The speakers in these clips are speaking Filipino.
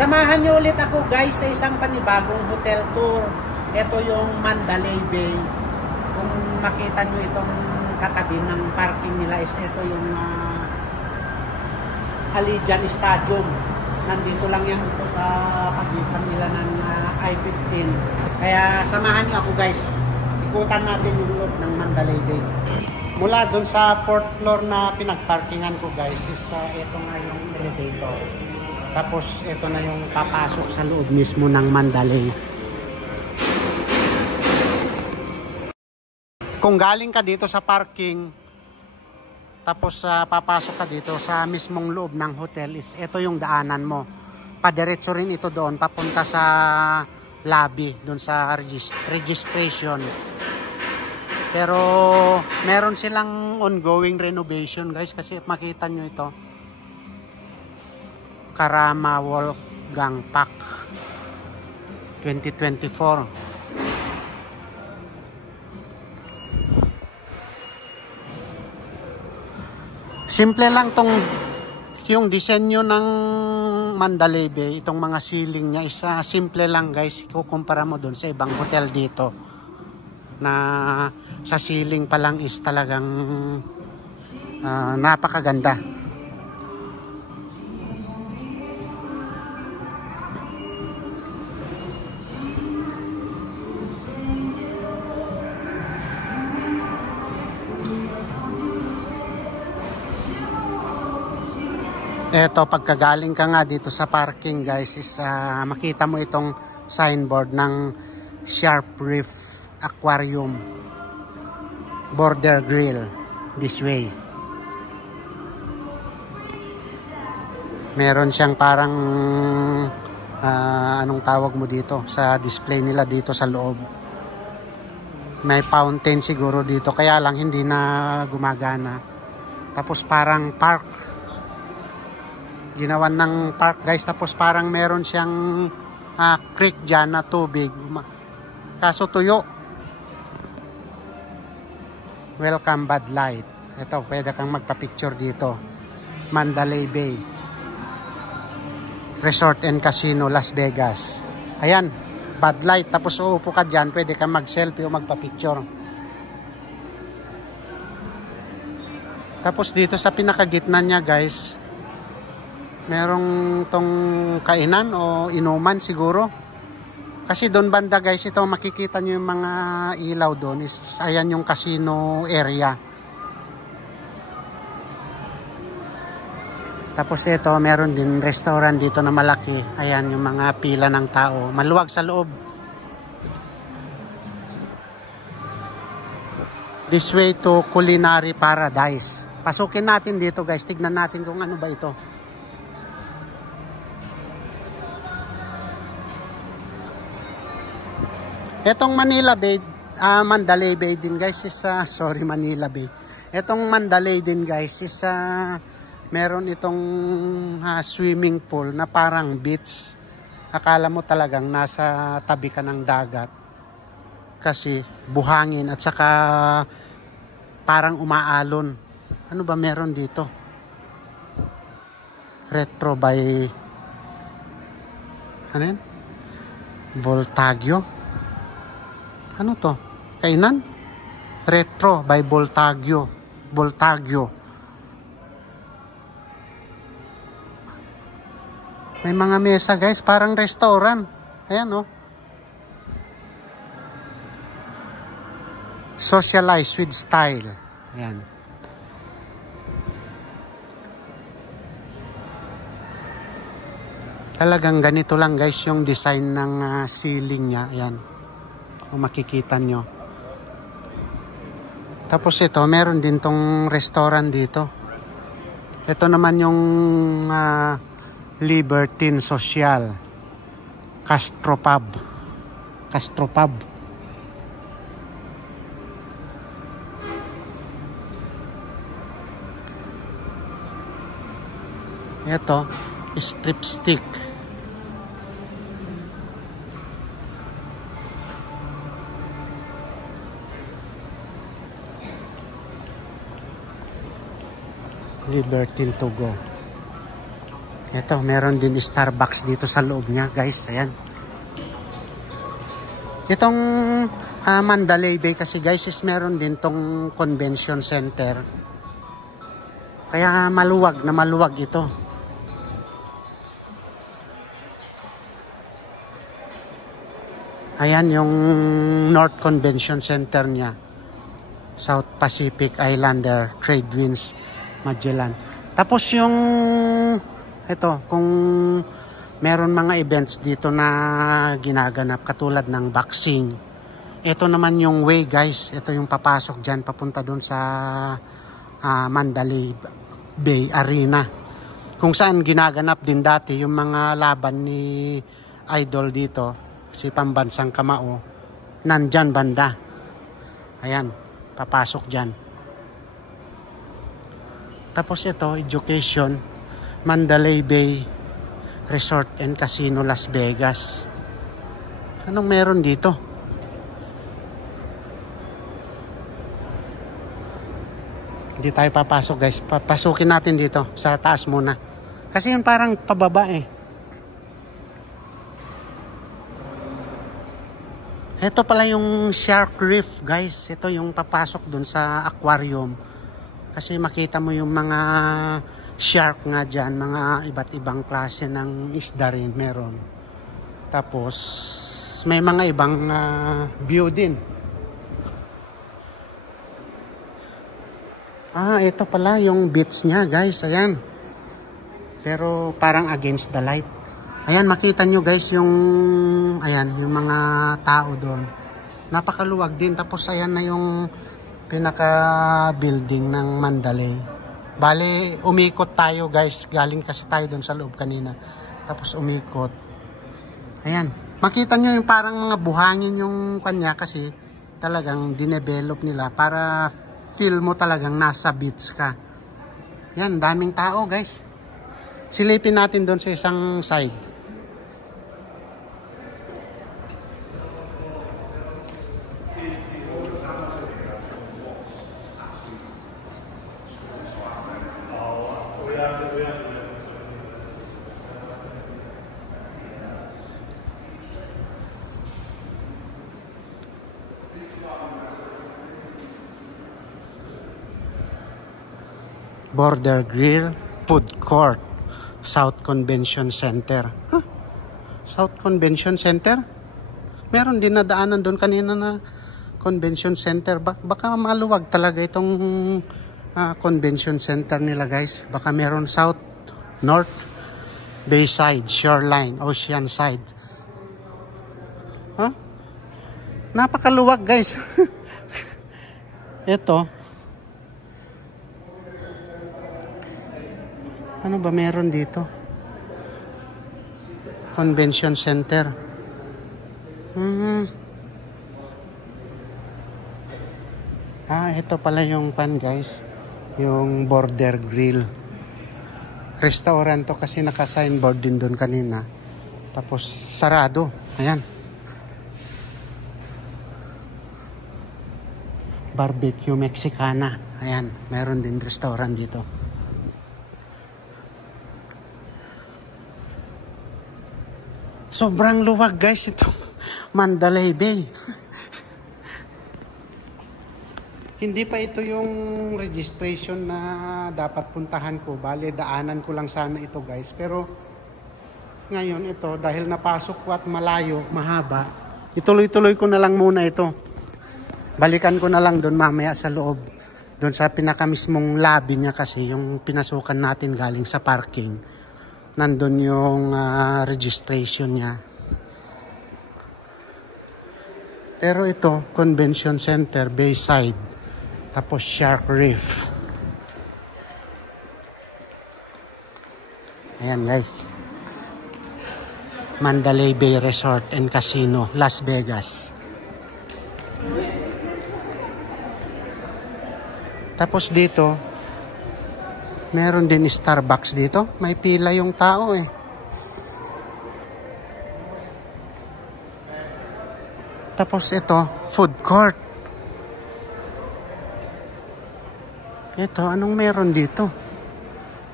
Samahan niyo ulit ako guys sa isang panibagong hotel tour. Ito yung Mandalay Bay. Kung makita niyo itong katabi ng parking nila is ito yung Allegiant Stadium. Nandito lang yung pagitan nila ng I-15. Kaya samahan niyo ako guys. Ikutan natin yung loob ng Mandalay Bay. Mula dun sa 4th floor na pinagparkingan ko guys is ito nga yung elevator. Tapos ito na yung papasok sa loob mismo ng Mandalay. Kung galing ka dito sa parking, tapos papasok ka dito sa mismong loob ng hotel, is ito yung daanan mo. Padiretso rin ito doon, papunta sa lobby, doon sa registration. Pero meron silang ongoing renovation guys, kasi makita nyo ito. Karama Wolfgang Park 2024. Simple lang tong yung disenyo ng Mandalay Bay, itong mga ceiling niya is simple lang guys. Ikukumpara mo doon sa ibang hotel dito na sa ceiling pa lang is talagang napakaganda. Eto, pagkagaling ka nga dito sa parking guys is makita mo itong signboard ng Sharp Reef Aquarium Border Grill this way. Meron siyang parang anong tawag mo dito sa display nila dito sa loob. May fountain siguro dito, kaya lang hindi na gumagana. Tapos parang park, ginawan ng park guys. Tapos parang meron siyang creek dyan na tubig, kaso tuyo. Welcome Bud Light. Ito, pwede kang magpa-picture dito. Mandalay Bay Resort and Casino, Las Vegas. Ayan, Bud Light. Tapos uupo ka dyan, pwede kang mag-selfie o magpa-picture. Tapos dito sa pinakagitna niya guys, merong tong kainan o inuman siguro. Kasi doon banda guys, ito makikita nyo yung mga ilaw doon. Ayan yung casino area. Tapos ito, meron din restaurant dito na malaki. Ayan yung mga pila ng tao. Maluwag sa loob. This way to Culinary Paradise. Pasukin natin dito guys. Tignan natin kung ano ba ito. Etong Manila Bay, Mandalay Bay din guys is sorry, Manila Bay. Etong Mandalay din guys is meron itong swimming pool na parang beach. Akala mo talagang nasa tabi ka ng dagat. Kasi buhangin at saka parang umaalon. Ano ba meron dito? Retro by ano yan? Voltaggio. Ano to? Kainan? Retro by Voltaggio. May mga mesa guys, parang restaurant. Ayan oh. Socialize with style. Ayan. Talagang ganito lang guys yung design ng ceiling niya. Ayan. Kung makikita nyo. Tapos ito, meron din tong restaurant dito. Ito naman yung Libertine Social Castro Pub. Ito, strip stick. Libertine to go. Ito, meron din Starbucks dito sa loob niya, guys. Ayan. Itong Mandalay Bay kasi, guys, is meron din tong convention center. Kaya maluwag na maluwag ito. Ayan yung North Convention Center niya. South Pacific Islander Trade Winds Magellan. Tapos yung ito, kung meron mga events dito na ginaganap katulad ng boxing. Ito naman yung way, guys. Ito yung papasok dyan papunta doon sa Mandalay Bay Arena. Kung saan ginaganap din dati yung mga laban ni Idol dito, si Pambansang Kamao. Nandyan banda. Ayan, papasok dyan. Tapos ito, education. Mandalay Bay Resort and Casino Las Vegas. Anong meron dito? Hindi tayo papasok, guys. Papasukin natin dito sa taas muna. Kasi yung parang pababa eh. Ito pala yung Shark Reef, guys. Ito yung papasok dun sa aquarium. Kasi makita mo yung mga shark nga dyan, mga iba't ibang klase ng isda rin meron. Tapos may mga ibang view din. Ito pala yung beach niya, guys. Ayan. Pero parang against the light. Ayan, makita nyo, guys, yung ayan, yung mga tao doon. Napakaluwag din. Tapos ayan na yung pinaka building ng Mandalay. Bale, umikot tayo, guys. Galing kasi tayo doon sa loob kanina. Tapos umikot. Ayan. Makita nyo yung parang mga buhangin yung kanya kasi talagang dinevelop nila para feel mo talagang nasa beach ka. Yan, daming tao, guys. Silipin natin doon sa isang side. Border Grill Food Court, South Convention Center. South Convention Center? Meron din na daanan doon kanina na Convention Center. Baka maluwag talaga itong Convention Center nila, guys. Baka meron South, North, Bayside, Shoreline, Oceanside. Napakaluwag, guys. Ito. Ano ba meron dito? Convention Center. Ito pala yung pan, guys. Yung Border Grill. Restaurant to kasi naka-signboard din doon kanina. Tapos sarado. Ayan. Barbecue Mexicana. Ayan. Meron din restaurant dito. Sobrang luwag, guys, ito. Mandalay Bay. Hindi pa ito yung registration na dapat puntahan ko. Bale, daanan ko lang sana ito, guys. Pero ngayon ito, dahil napasok ko at malayo, mahaba, ituloy-tuloy ko na lang muna ito. Balikan ko na lang doon mamaya sa loob. Doon sa pinakamismong lobby niya kasi, yung pinasukan natin galing sa parking. Nandun yung registration niya. Pero ito, Convention Center, Bayside. Tapos Shark Reef. Ayan, guys. Mandalay Bay Resort and Casino, Las Vegas. Tapos dito, meron din Starbucks dito. May pila yung tao eh. Tapos ito, food court. Ito, anong meron dito?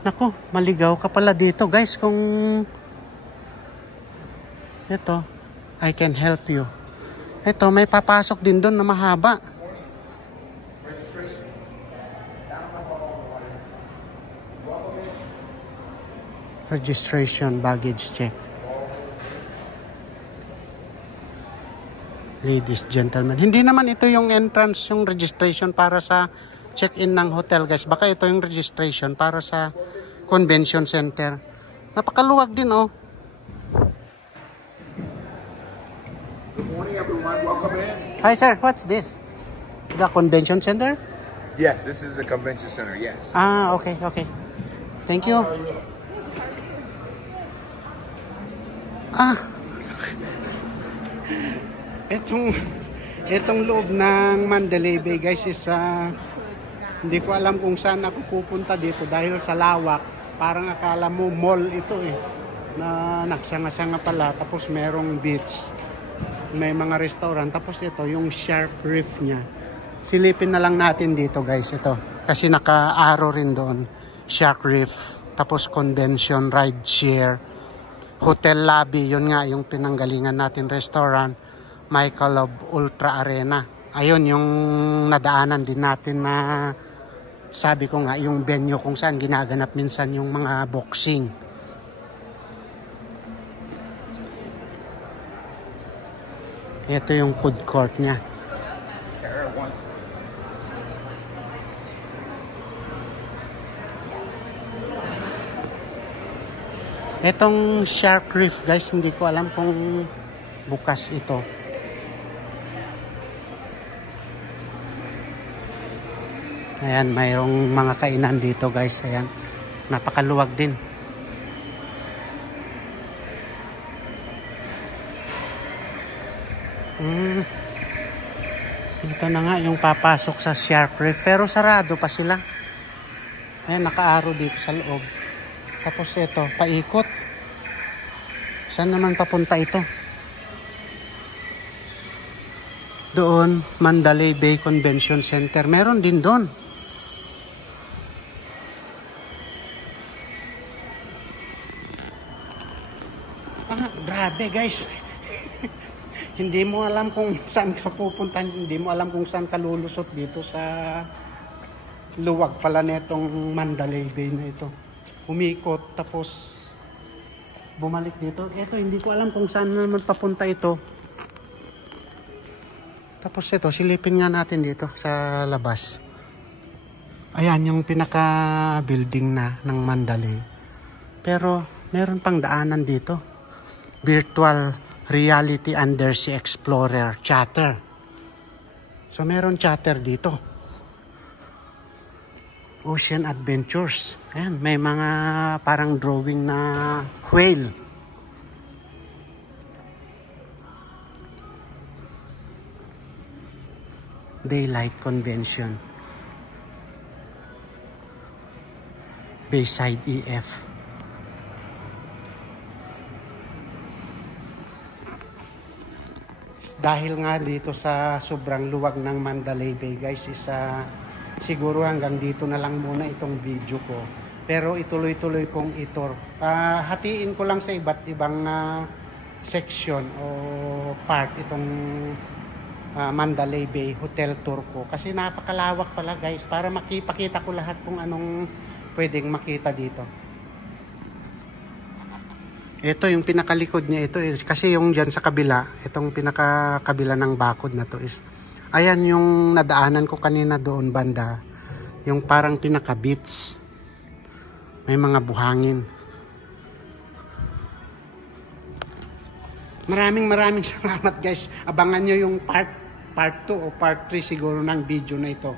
Naku, maligaw ka pala dito guys kung ito, I can help you. Ito, may papasok din doon na mahaba. Registration, baggage check. Ladies, gentlemen. Hindi naman ito yung entrance, yung registration para sa check-in ng hotel, guys. Baka ito yung registration para sa convention center. Napakaluwag din, oh. Good morning, everyone. Welcome in. Hi, sir. What's this? The convention center? Yes, this is the convention center. Yes. Ah, okay, okay. Thank you. Ah. Itong loob ng Mandalay Bay, guys, is hindi ko alam kung saan ako pupunta dito dahil sa lawak. Parang akala mo mall ito eh. Na nagsanga-sanga pala, tapos merong beach. May mga restaurant, tapos ito yung Shark Reef niya. Silipin na lang natin dito, guys, ito. Kasi naka-arrow rin doon. Shark Reef, tapos convention, ride share, hotel lobby, yun nga yung pinanggalingan natin, restaurant, Michelob Ultra Arena. Ayun yung nadaanan din natin na sabi ko nga yung venue kung saan ginaganap minsan yung mga boxing. Ito yung food court niya. Etong Shark Reef, guys, hindi ko alam kung bukas ito. Ayan, mayroong mga kainan dito, guys. Ayan, napakaluwag din. Ito na nga yung papasok sa Shark Reef. Pero sarado pa sila. Ayan, naka-arrow dito sa loob. Tapos ito, paikot. Saan naman papunta ito? Doon, Mandalay Bay Convention Center. Meron din doon. Grabe, guys. Hindi mo alam kung saan ka pupunta. Hindi mo alam kung saan ka lulusot dito sa luwag pala netong Mandalay Bay na ito. Umikot, tapos bumalik dito. Ito, hindi ko alam kung saan naman papunta ito. Tapos ito, silipin nga natin dito sa labas. Ayan, yung pinaka-building na ng Mandalay. Pero, meron pang daanan dito. Virtual Reality Undersea Explorer Charter. So, meron charter dito. Ocean Adventures. Ayan, may mga parang drawing na whale. Daylight Convention. Bayside EF. Dahil nga dito sa sobrang luwag ng Mandalay Bay, guys, is siguro hanggang dito na lang muna itong video ko. Pero ituloy-tuloy kong ito. Hatiin ko lang sa iba't ibang section o part itong Mandalay Bay Hotel Tour ko. Kasi napakalawak pala, guys, para makipakita ko lahat kung anong pwedeng makita dito. Ito yung pinakalikod niya, ito kasi yung dyan sa kabila, itong pinakakabila ng bakod na to is, ayan yung nadaanan ko kanina doon banda, yung parang pinaka-beach. May mga buhangin. Maraming salamat, guys. Abangan nyo yung part 2 o part 3 siguro ng video na ito.